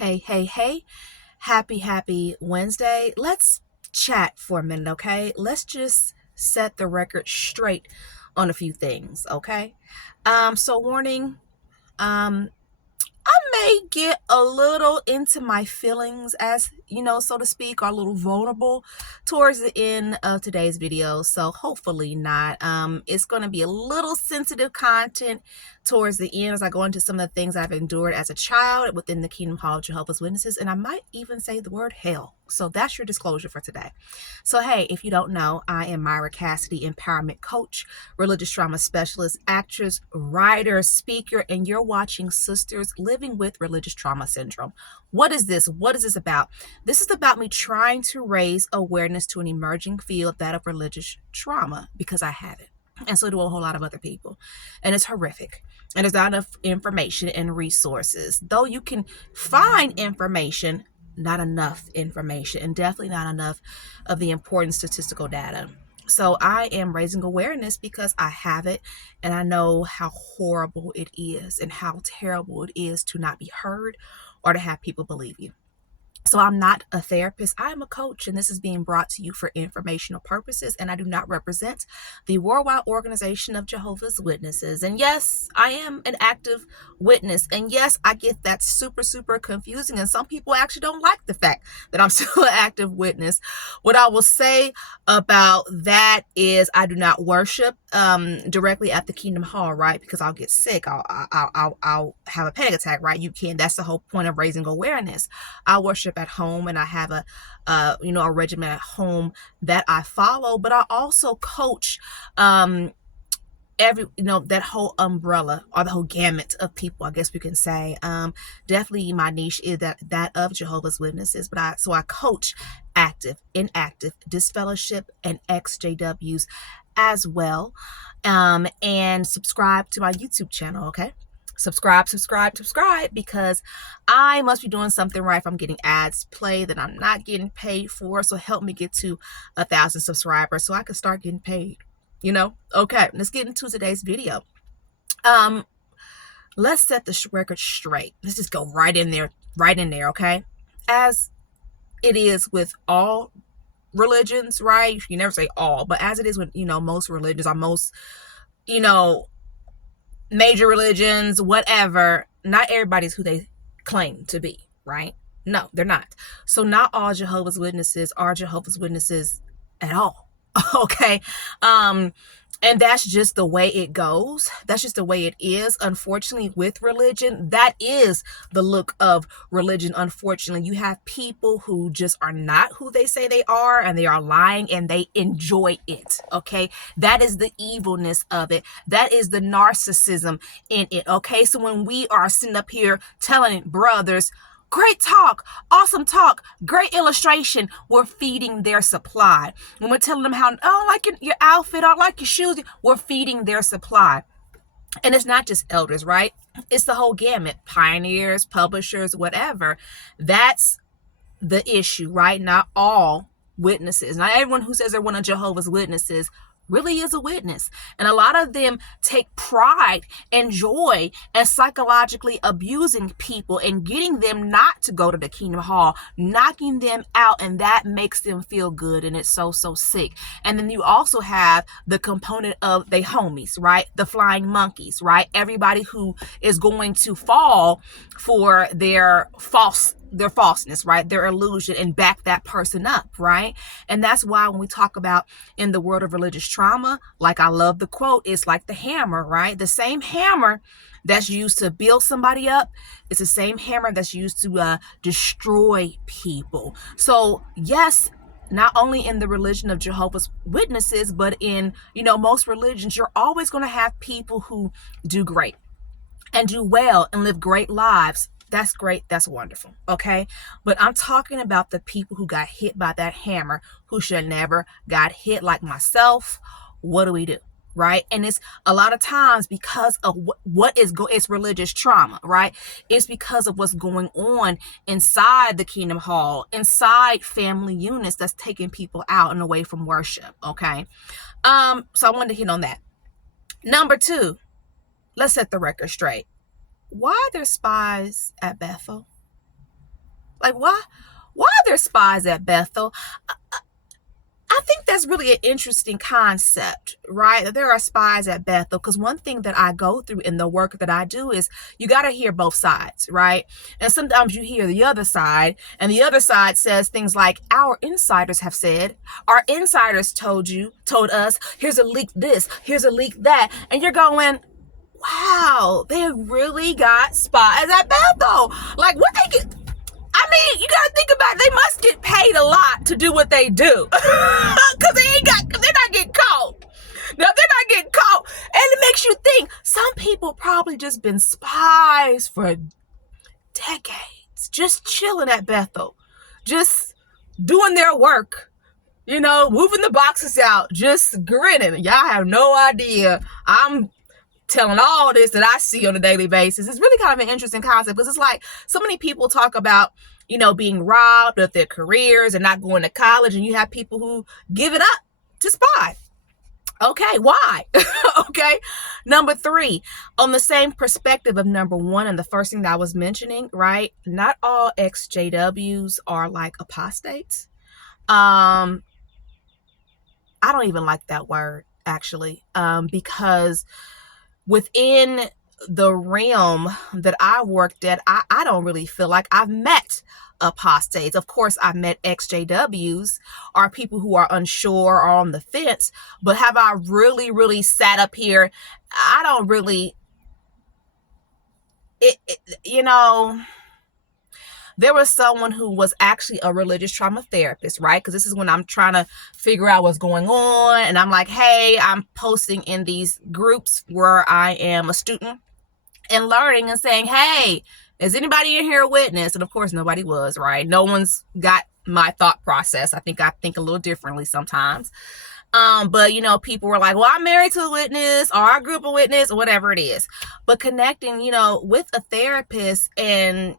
Hey. Happy Wednesday. Let's chat for a minute, okay? Let's just set the record straight on a few things, okay? So warning, I may get a little into my feelings, as you know, so to speak, or a little vulnerable towards the end of today's video. So hopefully not. It's going to be a little sensitive content towards the end as I go into some of the things I've endured as a child within the Kingdom Hall of Jehovah's Witnesses, and I might even say the word hell. So that's your disclosure for today. So hey, if you don't know, I am Myra Cassidy, empowerment coach, religious trauma specialist, actress, writer, speaker, and you're watching Sisters Living with Religious Trauma Syndrome. What is this? What is this about? This is about me trying to raise awareness to an emerging field, that of religious trauma, because I have it. And so do a whole lot of other people. And it's horrific. And there's not enough information and resources. Though you can find information, not enough information, and definitely not enough of the important statistical data. So I am raising awareness because I have it, and I know how horrible it is and how terrible it is to not be heard or to have people believe you. So I'm not a therapist, I am a coach, and this is being brought to you for informational purposes, and I do not represent the Worldwide Organization of Jehovah's Witnesses. And yes, I am an active witness, and yes, I get that super confusing, and some people actually don't like the fact that I'm still an active witness. What I will say about that is I do not worship directly at the Kingdom Hall, right? Because I'll get sick, I'll have a panic attack, right? You can't. That's the whole point of raising awareness. I worship at home, and I have a regimen at home that I follow, but I also coach that whole umbrella, or the whole gamut of people, I guess we can say. Definitely my niche is that of Jehovah's Witnesses, but I coach active, inactive, disfellowship, and exJWs as well. And subscribe to my YouTube channel, okay? Subscribe, because I must be doing something right if I'm getting ads played that I'm not getting paid for. So help me get to 1,000 subscribers so I can start getting paid, Okay, let's get into today's video. Let's set the record straight. Let's just go right in there, okay? As it is with all religions, right? You never say all, but as it is with, most religions, or most, major religions, whatever, not everybody's who they claim to be, right? No, they're not. So not all Jehovah's Witnesses are Jehovah's Witnesses at all. Okay. And that's just the way it goes. That's just the way it is. Unfortunately, with religion, that is the look of religion. Unfortunately, you have people who just are not who they say they are, and they are lying, and they enjoy it. Okay. That is the evilness of it. That is the narcissism in it. Okay. So when we are sitting up here telling brothers, great talk, awesome talk, great illustration, we're feeding their supply. When we're telling them how, I like your outfit, I like your shoes, we're feeding their supply. And it's not just elders, right? It's the whole gamut, pioneers, publishers, whatever. That's the issue, right? Not all witnesses, not everyone who says they're one of Jehovah's Witnesses really is a witness. And a lot of them take pride and joy in psychologically abusing people and getting them not to go to the Kingdom Hall, knocking them out, and that makes them feel good, and it's so sick. And then you also have the component of the homies, right? The flying monkeys, right? Everybody who is going to fall for their falseness, right? Their illusion, and back that person up, right? And that's why when we talk about in the world of religious trauma, like I love the quote, it's like the hammer, right? The same hammer that's used to build somebody up, it's the same hammer that's used to destroy people. So yes, not only in the religion of Jehovah's Witnesses, but in, most religions, you're always going to have people who do great and do well and live great lives. That's great. That's wonderful. Okay. But I'm talking about the people who got hit by that hammer, who should have never got hit, like myself. What do we do? Right. And it's a lot of times because of it's religious trauma, right? It's because of what's going on inside the Kingdom Hall, inside family units, that's taking people out and away from worship. Okay. So I wanted to hit on that. Number 2, let's set the record straight. Why are there spies at Bethel? Like, why are there spies at Bethel? I think that's really an interesting concept, right? That there are spies at Bethel. Because one thing that I go through in the work that I do is you got to hear both sides, right? And sometimes you hear the other side, and the other side says things like, our insiders have said, our insiders told us, here's a leak this, here's a leak that. And you're going, wow, they really got spies at Bethel. Like, what they get? I mean, you gotta think about it. They must get paid a lot to do what they do. Cause they're not getting caught. No, they're not getting caught. And it makes you think, some people probably just been spies for decades, just chilling at Bethel, just doing their work, moving the boxes out, just grinning. Y'all have no idea. I'm telling all this that I see on a daily basis. It's really kind of an interesting concept because it's like so many people talk about, being robbed of their careers and not going to college, and you have people who give it up to spy. Okay, why? Okay. Number 3, on the same perspective of number 1 and the first thing that I was mentioning, right? Not all exJWs are like apostates. I don't even like that word, actually, because within the realm that I worked at, I don't really feel like I've met apostates. Of course, I've met exJWs, or people who are unsure or on the fence, but have I really, really sat up here? I don't really, there was someone who was actually a religious trauma therapist, right? Because this is when I'm trying to figure out what's going on. And I'm like, hey, I'm posting in these groups where I am a student and learning and saying, hey, is anybody in here a witness? And of course, nobody was, right? No one's got my thought process. I think a little differently sometimes. But people were like, well, I'm married to a witness, or I grew up a witness, or whatever it is. But connecting, with a therapist and,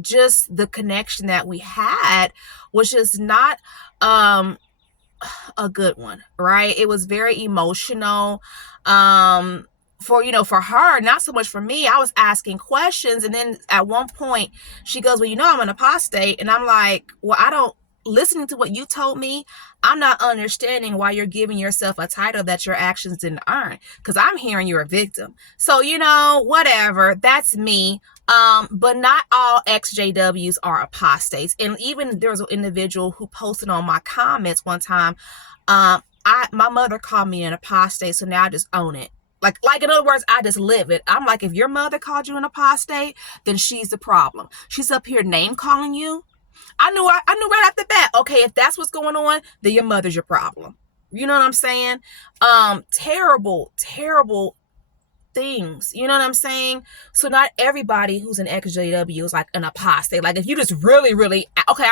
just the connection that we had was just not, a good one, right? It was very emotional, for her, not so much for me. I was asking questions. And then at one point she goes, well, I'm an apostate. And I'm like, well, listening to what you told me, I'm not understanding why you're giving yourself a title that your actions didn't earn, because I'm hearing you're a victim. So, whatever, that's me. But not all exJWs are apostates. And even there was an individual who posted on my comments one time, my mother called me an apostate, so now I just own it. Like in other words, I just live it. I'm like, if your mother called you an apostate, then she's the problem. She's up here name calling you. I knew right off the bat, okay, if that's what's going on, then your mother's your problem. You know what I'm saying? Terrible, terrible things. You know what I'm saying? So not everybody who's an exJW is like an apostate. Like if you just really, really, okay.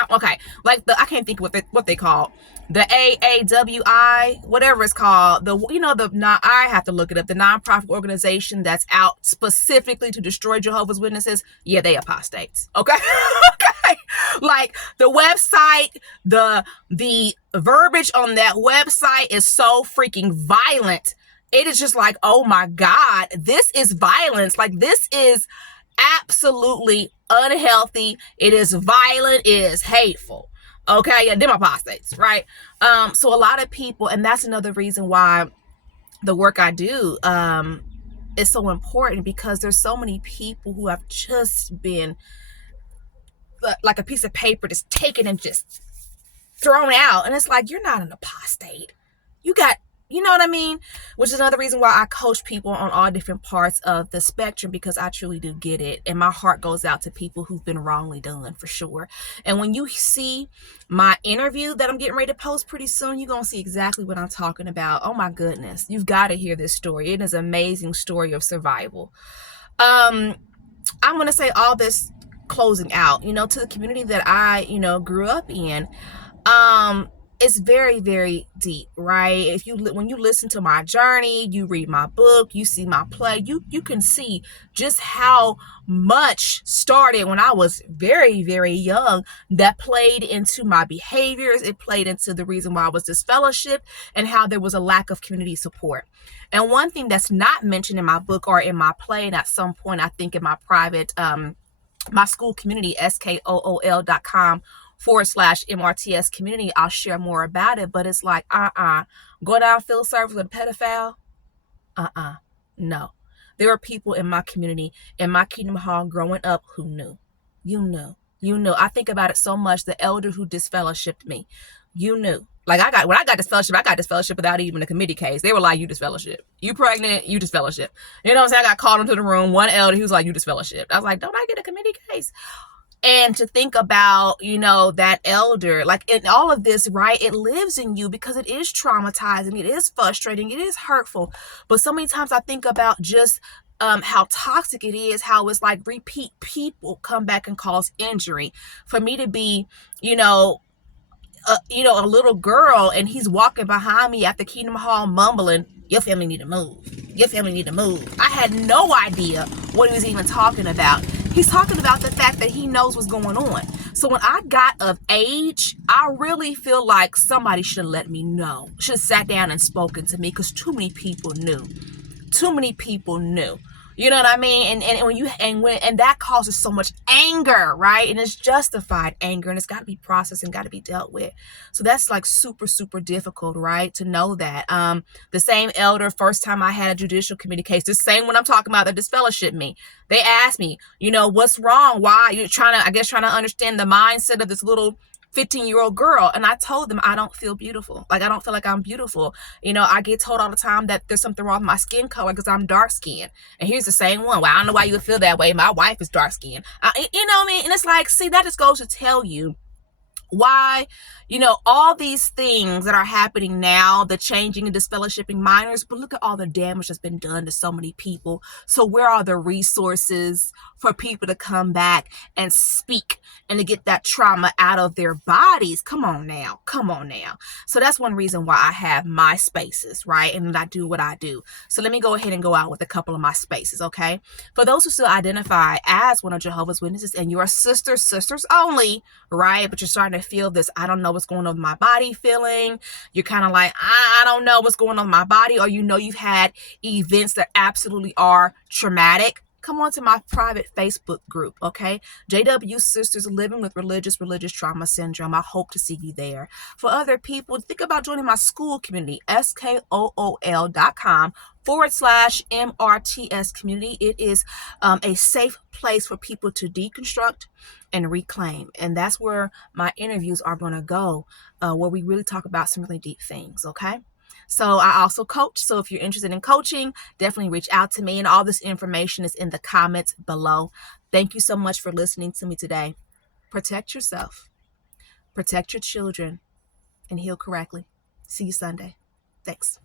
Like I can't think what they call the AAWI, whatever it's called. I have to look it up. The nonprofit organization that's out specifically to destroy Jehovah's Witnesses. Yeah, they apostates. Okay. Okay. Like the website, the verbiage on that website is so freaking violent. It is just like, oh my God, this is violence. Like this is absolutely unhealthy. It is violent. It is hateful. Okay. Yeah, them apostates, right? So a lot of people, and that's another reason why the work I do is so important, because there's so many people who have just been like a piece of paper just taken and just thrown out. And it's like, you're not an apostate. You got, you know what I mean? Which is another reason why I coach people on all different parts of the spectrum, because I truly do get it. And my heart goes out to people who've been wrongly done, for sure. And when you see my interview that I'm getting ready to post pretty soon, you're going to see exactly what I'm talking about. Oh my goodness. You've got to hear this story. It is an amazing story of survival. I'm going to say all this closing out, to the community that I, grew up in. It's very, very deep, right? When you listen to my journey, you read my book, you see my play, you can see just how much started when I was very, very young that played into my behaviors. It played into the reason why I was disfellowshipped and how there was a lack of community support. And one thing that's not mentioned in my book or in my play, and at some point I think in my private my Skool community, Skool.com/MRTS community. I'll share more about it, but it's like, go down field service with a pedophile. No. There are people in my community, in my Kingdom Hall growing up who knew. You knew. You knew. I think about it so much. The elder who disfellowshipped me, you knew. Like when I got disfellowship, I got disfellowship without even a committee case. They were like, you disfellowship. You pregnant, you disfellowship. You know what I'm saying? I got called into the room. One elder, he was like, you disfellowship. I was like, don't I get a committee case? And to think about, that elder, like in all of this, right? It lives in you because it is traumatizing. It is frustrating. It is hurtful. But so many times I think about just how toxic it is, how it's like repeat people come back and cause injury. For me to be, a little girl and he's walking behind me at the Kingdom Hall mumbling, your family need to move. Your family need to move. I had no idea what he was even talking about. He's talking about the fact that he knows what's going on. So when I got of age, I really feel like somebody should have let me know. Should have sat down and spoken to me because too many people knew. Too many people knew. You know what I mean? And that causes so much anger, right? And it's justified anger, and it's got to be processed and got to be dealt with. So that's like super, super difficult, right? To know that. The same elder, first time I had a judicial committee case, the same one I'm talking about that disfellowshipped me. They asked me, what's wrong? Why? You're trying to understand the mindset of this little 15-year-old girl. And I told them I don't feel beautiful. Like, I don't feel like I'm beautiful. I get told all the time that there's something wrong with my skin color because I'm dark skinned. And here's the same one. Well, I don't know why you would feel that way. My wife is dark skinned. You know what I mean? And it's like, see, that just goes to tell you why, all these things that are happening now, the changing and disfellowshipping minors, but look at all the damage that's been done to so many people. So where are the resources for people to come back and speak and to get that trauma out of their bodies? Come on now. So that's one reason why I have my spaces, right? And I do what I do. So let me go ahead and go out with a couple of my spaces, okay? For those who still identify as one of Jehovah's Witnesses and you're sisters only, right? But you're starting to feel this, I don't know what's going on with my body feeling. You're kind of like, I don't know what's going on with my body. Or you've had events that absolutely are traumatic. Come on to my private Facebook group, okay? JW Sisters Living with Religious Trauma Syndrome. I hope to see you there. For other people, think about joining my Skool community, Skool.com/MRTS community. It is a safe place for people to deconstruct and reclaim. And that's where my interviews are going to go, where we really talk about some really deep things, okay? So I also coach. So if you're interested in coaching, definitely reach out to me. And all this information is in the comments below. Thank you so much for listening to me today. Protect yourself, protect your children, and heal correctly. See you Sunday. Thanks.